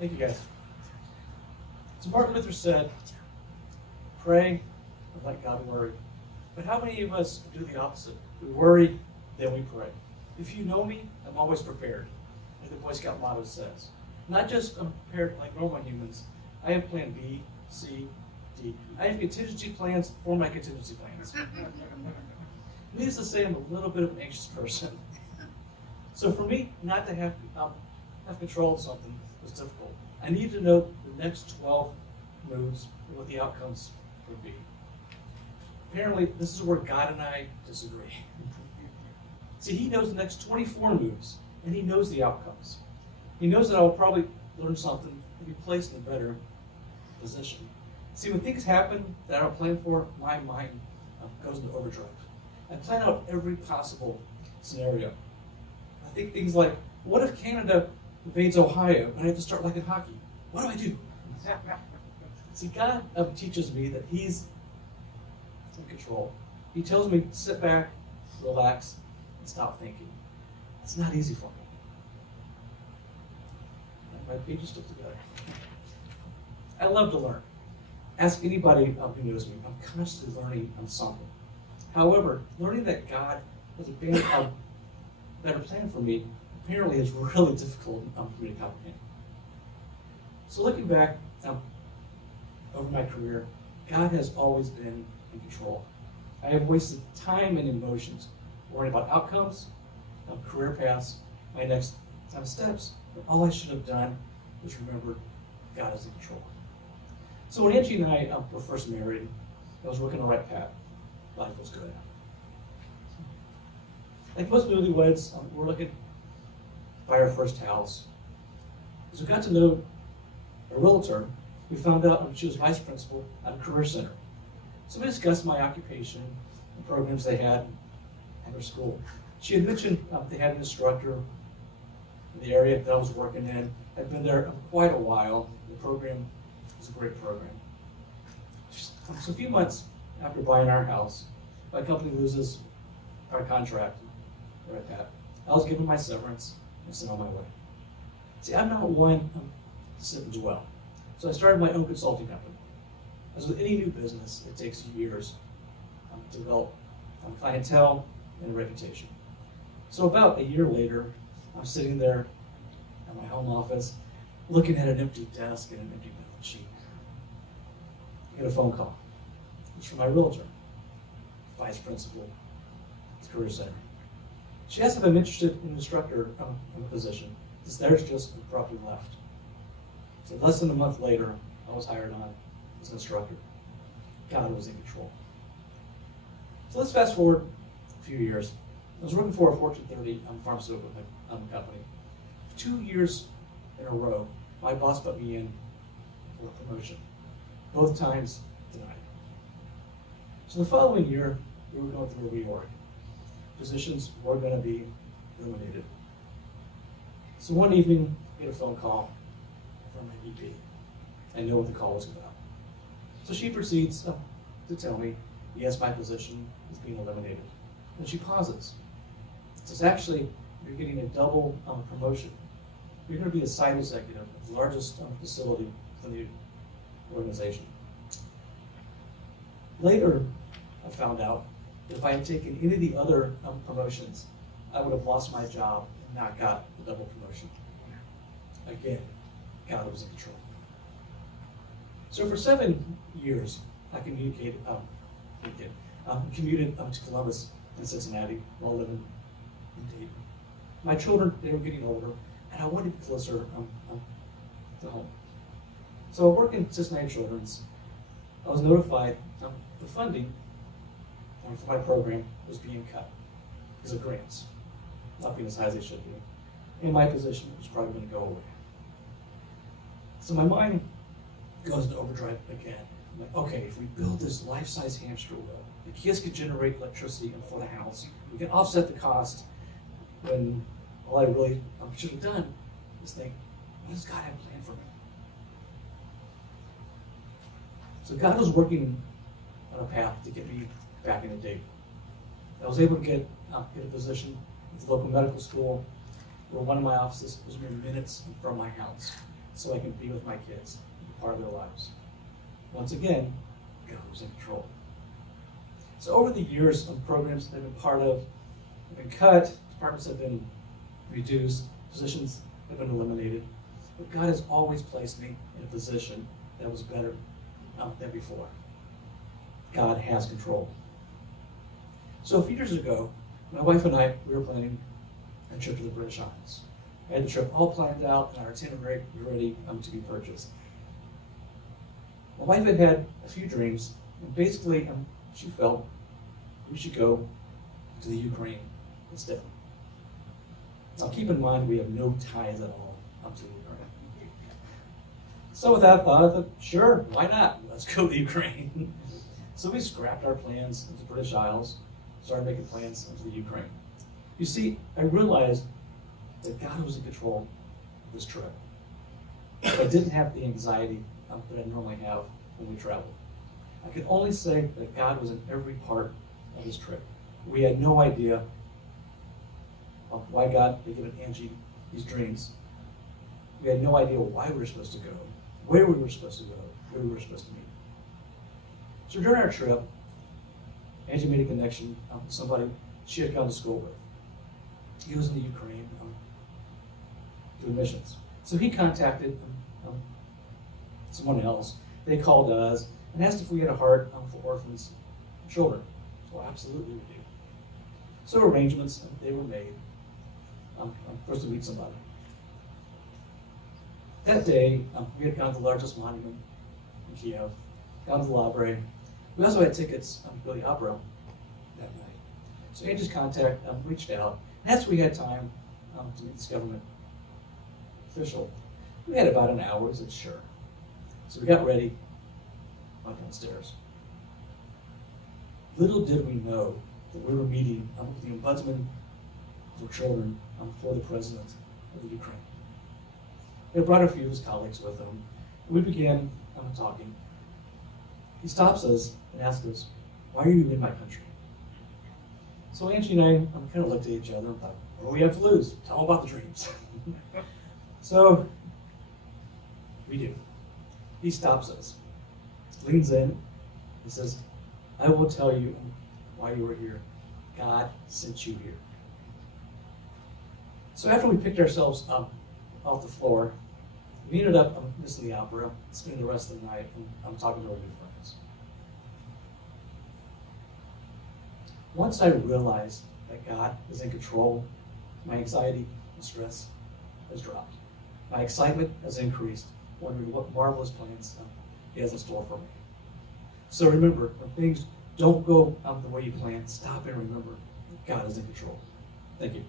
Thank you, guys. So Martin Luther said, pray and let God worry. But how many of us do the opposite? We worry, then we pray. If you know me, I'm always prepared, as the Boy Scout motto says. Not just I'm prepared like normal humans. I have plan B, C, D. I have contingency plans for my contingency plans. Needless to say, I'm a little bit of an anxious person. So for me, not to have control of something was difficult. I needed to know the next 12 moves and what the outcomes would be. Apparently, this is where God and I disagree. See, he knows the next 24 moves, and he knows the outcomes. He knows that I will probably learn something and be placed in a better position. See, when things happen that I don't plan for, my mind goes into overdrive. I plan out every possible scenario. I think things like, what if Canada invades Ohio and I have to start like in hockey? What do I do? See, God teaches me that he's in control. He tells me to sit back, relax, and stop thinking. It's not easy for me. My pages stick together. I love to learn. Ask anybody who knows me. I'm constantly learning on something. However, learning that God has a better plan for me apparently is really difficult for me to comprehend. So looking back over my career, God has always been in control. I have wasted time and emotions worrying about outcomes, career paths, my next steps. But all I should have done was remember God is in control. So when Angie and I were first married, I was working the right path. Life was good. Like most newlyweds, we're looking to buy our first house. As we got to know a realtor, we found out she was vice principal at a career center. So we discussed my occupation and programs they had at her school. She had mentioned they had an instructor in the area that I was working in. I'd been there quite a while. The program was a great program. So a few months after buying our house, my company loses our contract. Right, Pat. I was given my severance and sent on my way. See, I'm not one to sit and dwell. So I started my own consulting company. As with any new business, it takes years to develop clientele and a reputation. So about a year later, I'm sitting there at my home office, looking at an empty desk and an empty balance sheet. I get a phone call. It's from my realtor, vice principal at the Career Center. She asked if I'm interested in an instructor position, since theirs just abruptly left. So less than a month later, I was hired on as an instructor. God was in control. So let's fast forward a few years. I was working for a Fortune 30 pharmaceutical company. 2 years in a row, my boss put me in for a promotion. Both times denied. So the following year, we were going through a reorg. Positions were going to be eliminated. So one evening, I get a phone call from my VP. I know what the call was about. So she proceeds to tell me, yes, my position is being eliminated. And she pauses. Says, actually, you're getting a double promotion. You're going to be a site executive of the largest facility within the organization. Later, I found out that if I had taken any of the other promotions, I would have lost my job and not got the double promotion. Again, God was in control. So for 7 years, I commuted to Columbus and Cincinnati while living in Dayton. My children, they were getting older, and I wanted to be closer to home. So working at Cincinnati Children's, I was notified the funding for my program was being cut because of grants, not being as high as they should be. And my position was probably going to go away. So my mind goes into overdrive again. I'm like, okay, if we build this life-size hamster wheel, the kids can generate electricity for the house. We can offset the cost. When all I really should have done is think, what does God have planned for me? So God was working on a path to get me back in a date. I was able to get a position at the local medical school where one of my offices was mere minutes from my house. so I can be with my kids, be part of their lives. Once again, God was in control. So over the years, some programs I've been part of have been cut, departments have been reduced, positions have been eliminated, but God has always placed me in a position that was better than before. God has control. So a few years ago, my wife and I, we were planning a trip to the British Isles. I had the trip all planned out and our itinerary ready to be purchased. My wife had had a few dreams, and basically she felt we should go to the Ukraine instead. Now keep in mind we have no ties at all to the Ukraine. So with that thought, I thought, sure, why not? Let's go to the Ukraine. So we scrapped our plans to the British Isles, started making plans to the Ukraine. You see, I realized that God was in control of this trip. I didn't have the anxiety that I normally have when we travel. I could only say that God was in every part of this trip. We had no idea why God had given Angie these dreams. We had no idea why we were supposed to go, where we were supposed to go, where we were supposed to meet. So during our trip, Angie made a connection with somebody she had gone to school with. He was in the Ukraine doing missions. So he contacted someone else. They called us and asked if we had a heart for orphans and children. Well, absolutely we do. So arrangements, they were made for us to meet somebody. That day, we had gone to the largest monument in Kiev, gone to the library. We also had tickets to go to the opera that night. So Angie's contact reached out, and that's when we had time to meet this government official. We had about an hour, he said, sure. So we got ready, went downstairs. Little did we know that we were meeting with the Ombudsman for Children for the President of the Ukraine. They brought a few of his colleagues with them. We began talking. He stops us and asks us, why are you in my country? So Angie and I kind of looked at each other and thought, what do we have to lose? Tell them about the dreams. So we do. He stops us, leans in, and says, I will tell you why you were here. God sent you here. So after we picked ourselves up off the floor, we ended up missing the opera, spending the rest of the night, and I'm talking to our new friends. Once I realized that God is in control, my anxiety and stress has dropped. My excitement has increased, wondering what marvelous plans He has in store for me. So remember, when things don't go the way you plan, stop and remember, God is in control. Thank you.